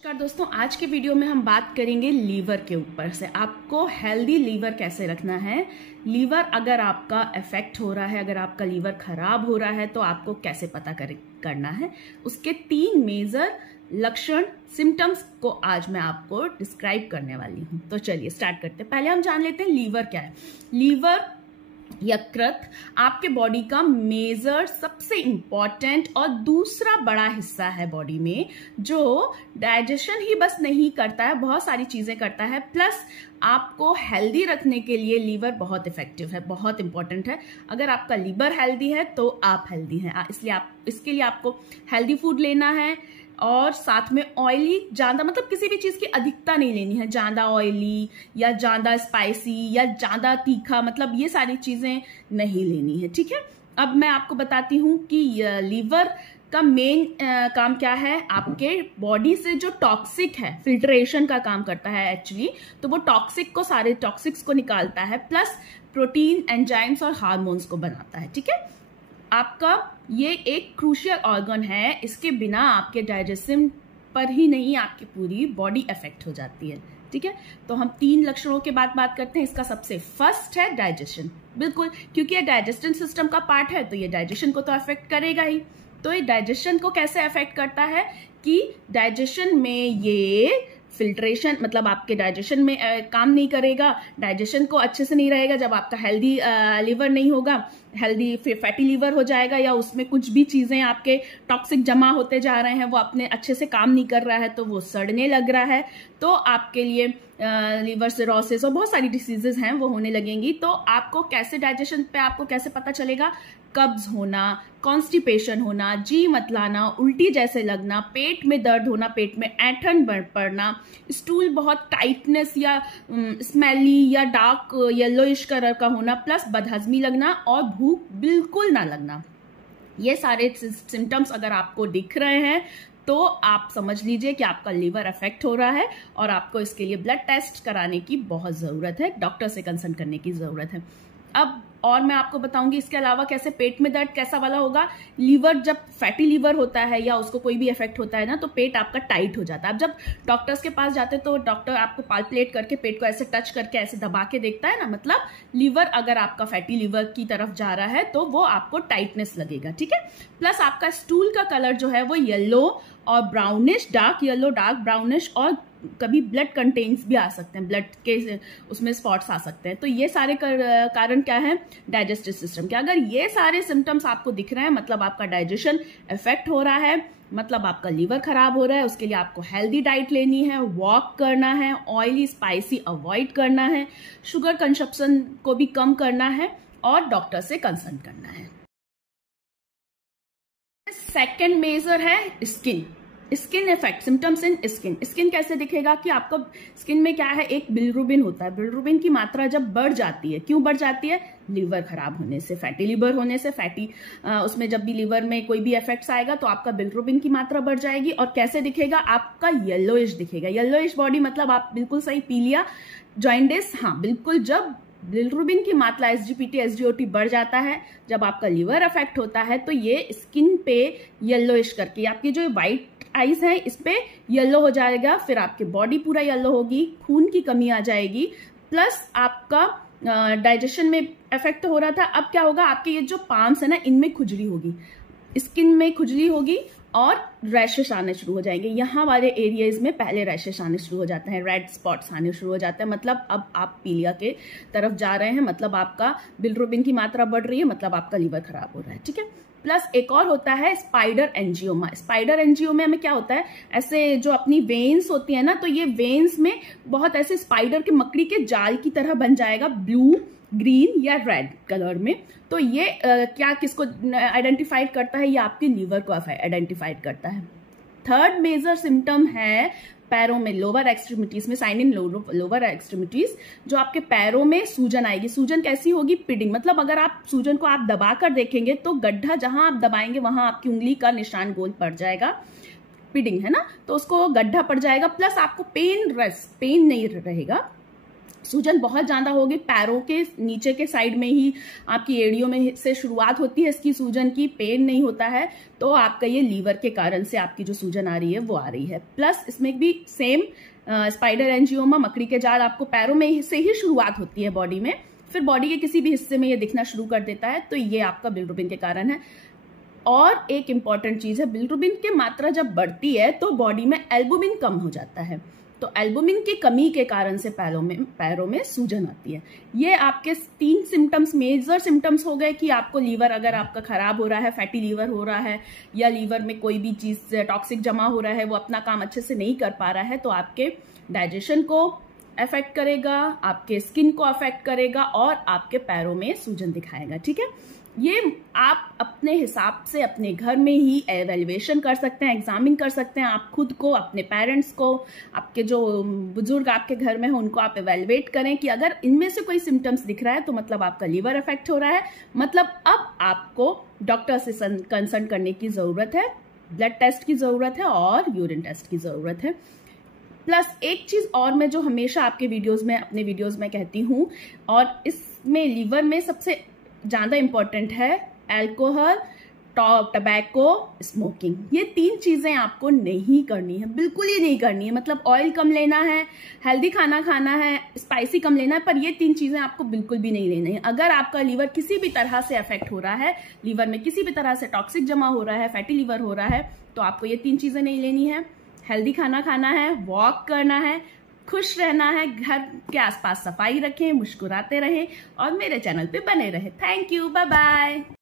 नमस्कार दोस्तों, आज के वीडियो में हम बात करेंगे लीवर के ऊपर से। आपको हेल्दी लीवर कैसे रखना है। लीवर अगर आपका इफेक्ट हो रहा है, अगर आपका लीवर खराब हो रहा है तो आपको कैसे पता करना है, उसके 3 मेजर लक्षण सिम्टम्स को आज मैं आपको डिस्क्राइब करने वाली हूं। तो चलिए स्टार्ट करते हैं। पहले हम जान लेते हैं लीवर क्या है। लीवर यकृत आपके बॉडी का मेजर सबसे इंपॉर्टेंट और दूसरा बड़ा हिस्सा है बॉडी में, जो डाइजेशन ही बस नहीं करता है, बहुत सारी चीजें करता है। प्लस आपको हेल्दी रखने के लिए लीवर बहुत इफेक्टिव है, बहुत इंपॉर्टेंट है। अगर आपका लीवर हेल्दी है तो आप हेल्दी हैं, इसलिए इसके लिए आपको हेल्दी फूड लेना है और साथ में ऑयली ज्यादा, मतलब किसी भी चीज की अधिकता नहीं लेनी है, ज्यादा ऑयली या ज्यादा स्पाइसी या ज्यादा तीखा, मतलब ये सारी चीजें नहीं लेनी है। ठीक है, अब मैं आपको बताती हूँ कि लीवर का मेन काम क्या है। आपके बॉडी से जो टॉक्सिक है, फिल्ट्रेशन का काम करता है एक्चुअली, तो वो टॉक्सिक को, सारे टॉक्सिक्स को निकालता है, प्लस प्रोटीन, एंजाइम्स और हार्मोन्स को बनाता है। ठीक है, आपका ये एक क्रूशियल ऑर्गन है, इसके बिना आपके डाइजेशन पर ही नहीं आपकी पूरी बॉडी अफेक्ट हो जाती है। ठीक है, तो हम 3 लक्षणों के बाद बात करते हैं। इसका सबसे फर्स्ट है डाइजेशन। बिल्कुल, क्योंकि ये डाइजेस्टिव सिस्टम का पार्ट है तो ये डाइजेशन को तो अफेक्ट करेगा ही। तो ये डाइजेशन को कैसे अफेक्ट करता है कि डाइजेशन में ये फिल्ट्रेशन, मतलब आपके डाइजेशन में काम नहीं करेगा, डाइजेशन को अच्छे से नहीं रहेगा। जब आपका हेल्दी लीवर नहीं होगा, हेल्दी फैटी लीवर हो जाएगा, या उसमें कुछ भी चीजें आपके टॉक्सिक जमा होते जा रहे हैं, वो अपने अच्छे से काम नहीं कर रहा है, तो वो सड़ने लग रहा है, तो आपके लिए लीवर सिरोसिस और बहुत सारी डिसीजेज हैं वो होने लगेंगी। तो आपको कैसे डाइजेशन पे आपको कैसे पता चलेगा? कब्ज होना, कॉन्स्टिपेशन होना, जी मतलाना, उल्टी जैसे लगना, पेट में दर्द होना, पेट में ऐंठन पड़ना, स्टूल बहुत टाइटनेस या स्मेली या डार्क येलोइश कलर का होना, प्लस बदहजमी लगना और भूख बिल्कुल ना लगना। ये सारे सिम्टम्स अगर आपको दिख रहे हैं तो आप समझ लीजिए कि आपका लीवर अफेक्ट हो रहा है और आपको इसके लिए ब्लड टेस्ट कराने की बहुत जरूरत है, डॉक्टर से कंसल्ट करने की जरूरत है। अब और मैं आपको बताऊंगी इसके अलावा कैसे पेट में दर्द कैसा वाला होगा। लीवर जब फैटी लीवर होता है या उसको कोई भी इफेक्ट होता है ना, तो पेट आपका टाइट हो जाता है। अब जब डॉक्टर्स के पास जाते हैं तो डॉक्टर आपको पाल्पेट करके पेट को ऐसे टच करके ऐसे दबा के देखता है ना, मतलब लीवर अगर आपका फैटी लीवर की तरफ जा रहा है तो वो आपको टाइटनेस लगेगा। ठीक है, प्लस आपका स्टूल का कलर जो है वो येलो और brownish, dark yellow, dark brownish, और कभी ब्लड कंटेन्स भी आ सकते हैं, ब्लड के उसमें स्पॉट्स आ सकते हैं। तो ये सारे कारण क्या है? डाइजेस्टिव सिस्टम के। अगर ये सारे सिम्टम्स आपको दिख रहे हैं, मतलब आपका डाइजेशन इफेक्ट हो रहा है, मतलब आपका लीवर खराब हो रहा है। उसके लिए आपको हेल्दी डाइट लेनी है, वॉक करना है, ऑयली स्पाइसी अवॉइड करना है, शुगर कंजप्शन को भी कम करना है और डॉक्टर से कंसल्ट करना है। सेकेंड मेजर है स्किन इफेक्ट, सिम्टम्स इन स्किन कैसे दिखेगा कि आपका स्किन में क्या है, एक बिलिरुबिन होता है। बिलिरुबिन की मात्रा जब बढ़ जाती है, क्यों बढ़ जाती है? लीवर खराब होने से, फैटी लीवर होने से। उसमें जब भी लीवर में कोई भी इफेक्ट्स आएगा तो आपका बिलिरुबिन की मात्रा बढ़ जाएगी। और कैसे दिखेगा? आपका येलोइश दिखेगा। येलोइश बॉडी मतलब आप बिल्कुल सही, पीलिया, जॉइंडिस। हाँ बिल्कुल, जब बिलिरुबिन की मात्रा एसजीपीटी एसजीओटी बढ़ जाता है, जब आपका लीवर अफेक्ट होता है, तो ये स्किन पे येलोइश करके आपकी जो व्हाइट आइज है इस पे येलो हो जाएगा, फिर आपकी बॉडी पूरा येलो होगी, खून की कमी आ जाएगी, प्लस आपका डाइजेशन में इफेक्ट हो रहा था। अब क्या होगा? आपके ये जो पाम्स है ना, इनमें खुजली होगी, स्किन में खुजली होगी और रैशेस आने शुरू हो जाएंगे। यहाँ वाले एरियाज में पहले रैशेस आने शुरू हो जाते हैं, रेड स्पॉट्स आने शुरू हो जाते हैं, मतलब अब आप पीलिया के तरफ जा रहे हैं, मतलब आपका बिलिरुबिन की मात्रा बढ़ रही है, मतलब आपका लीवर खराब हो रहा है। ठीक है, प्लस एक और होता है स्पाइडर एंजियोमा। स्पाइडर एंजियोमा में क्या होता है? ऐसे जो अपनी वेन्स होती है ना, तो ये वेन्स में बहुत ऐसे स्पाइडर के मकड़ी के जाल की तरह बन जाएगा, ब्लू, ग्रीन या रेड कलर में। तो ये क्या किसको आइडेंटिफाइड करता है? ये आपके लीवर को आइडेंटिफाइड करता है। थर्ड मेजर सिम्टम है पैरों में, लोअर एक्सट्रीमिटीज में, साइन इन लोअर एक्सट्रीमिटीज, जो आपके पैरों में सूजन आएगी। सूजन कैसी होगी? पिडिंग, मतलब अगर आप सूजन को आप दबा कर देखेंगे तो गड्ढा जहां आप दबाएंगे वहां आपकी उंगली का निशान गोल पड़ जाएगा, पिडिंग है ना, तो उसको गड्ढा पड़ जाएगा। प्लस आपको पेन नहीं रहेगा, सूजन बहुत ज्यादा होगी, पैरों के नीचे के साइड में ही आपकी एड़ियों में से शुरुआत होती है इसकी सूजन की, पेन नहीं होता है, तो आपका ये लीवर के कारण से आपकी जो सूजन आ रही है वो आ रही है। प्लस इसमें भी सेम स्पाइडर एंजियोमा, मकड़ी के जाल, आपको पैरों में से ही शुरुआत होती है बॉडी में, फिर बॉडी के किसी भी हिस्से में ये दिखना शुरू कर देता है, तो ये आपका बिलिरुबिन के कारण है। और एक इंपॉर्टेंट चीज है, बिलिरुबिन की मात्रा जब बढ़ती है तो बॉडी में एल्बुमिन कम हो जाता है, तो एल्बुमिन की कमी के कारण से पैरों में सूजन आती है। ये आपके 3 सिम्टम्स, मेजर सिम्टम्स हो गए कि आपको लीवर अगर आपका खराब हो रहा है, फैटी लीवर हो रहा है, या लीवर में कोई भी चीज टॉक्सिक जमा हो रहा है, वो अपना काम अच्छे से नहीं कर पा रहा है, तो आपके डाइजेशन को अफेक्ट करेगा, आपके स्किन को अफेक्ट करेगा और आपके पैरों में सूजन दिखाएगा। ठीक है, ये आप अपने हिसाब से अपने घर में ही एवेल्युएशन कर सकते हैं, एग्जामिन कर सकते हैं आप खुद को, अपने पेरेंट्स को, आपके जो बुजुर्ग आपके घर में हो उनको आप एवेल्युएट करें कि अगर इनमें से कोई सिम्टम्स दिख रहा है तो मतलब आपका लीवर अफेक्ट हो रहा है, मतलब अब आपको डॉक्टर से कंसल्ट करने की जरूरत है, ब्लड टेस्ट की जरूरत है और यूरिन टेस्ट की जरूरत है। प्लस एक चीज और मैं जो हमेशा आपके वीडियोस में, अपने वीडियोस में कहती हूँ, और इसमें लीवर में सबसे ज्यादा इंपॉर्टेंट है अल्कोहल, टबैको, स्मोकिंग। ये 3 चीजें आपको नहीं करनी है, बिल्कुल ही नहीं करनी है। मतलब ऑयल कम लेना है, हेल्दी खाना खाना है, स्पाइसी कम लेना है, पर ये 3 चीजें आपको बिल्कुल भी नहीं लेनी है। अगर आपका लीवर किसी भी तरह से अफेक्ट हो रहा है, लीवर में किसी भी तरह से टॉक्सिक जमा हो रहा है, फैटी लीवर हो रहा है, तो आपको ये 3 चीजें नहीं लेनी है। हेल्दी खाना खाना है, वॉक करना है, खुश रहना है, घर के आसपास सफाई रखें, मुस्कुराते रहें और मेरे चैनल पे बने रहें। Thank you, bye bye.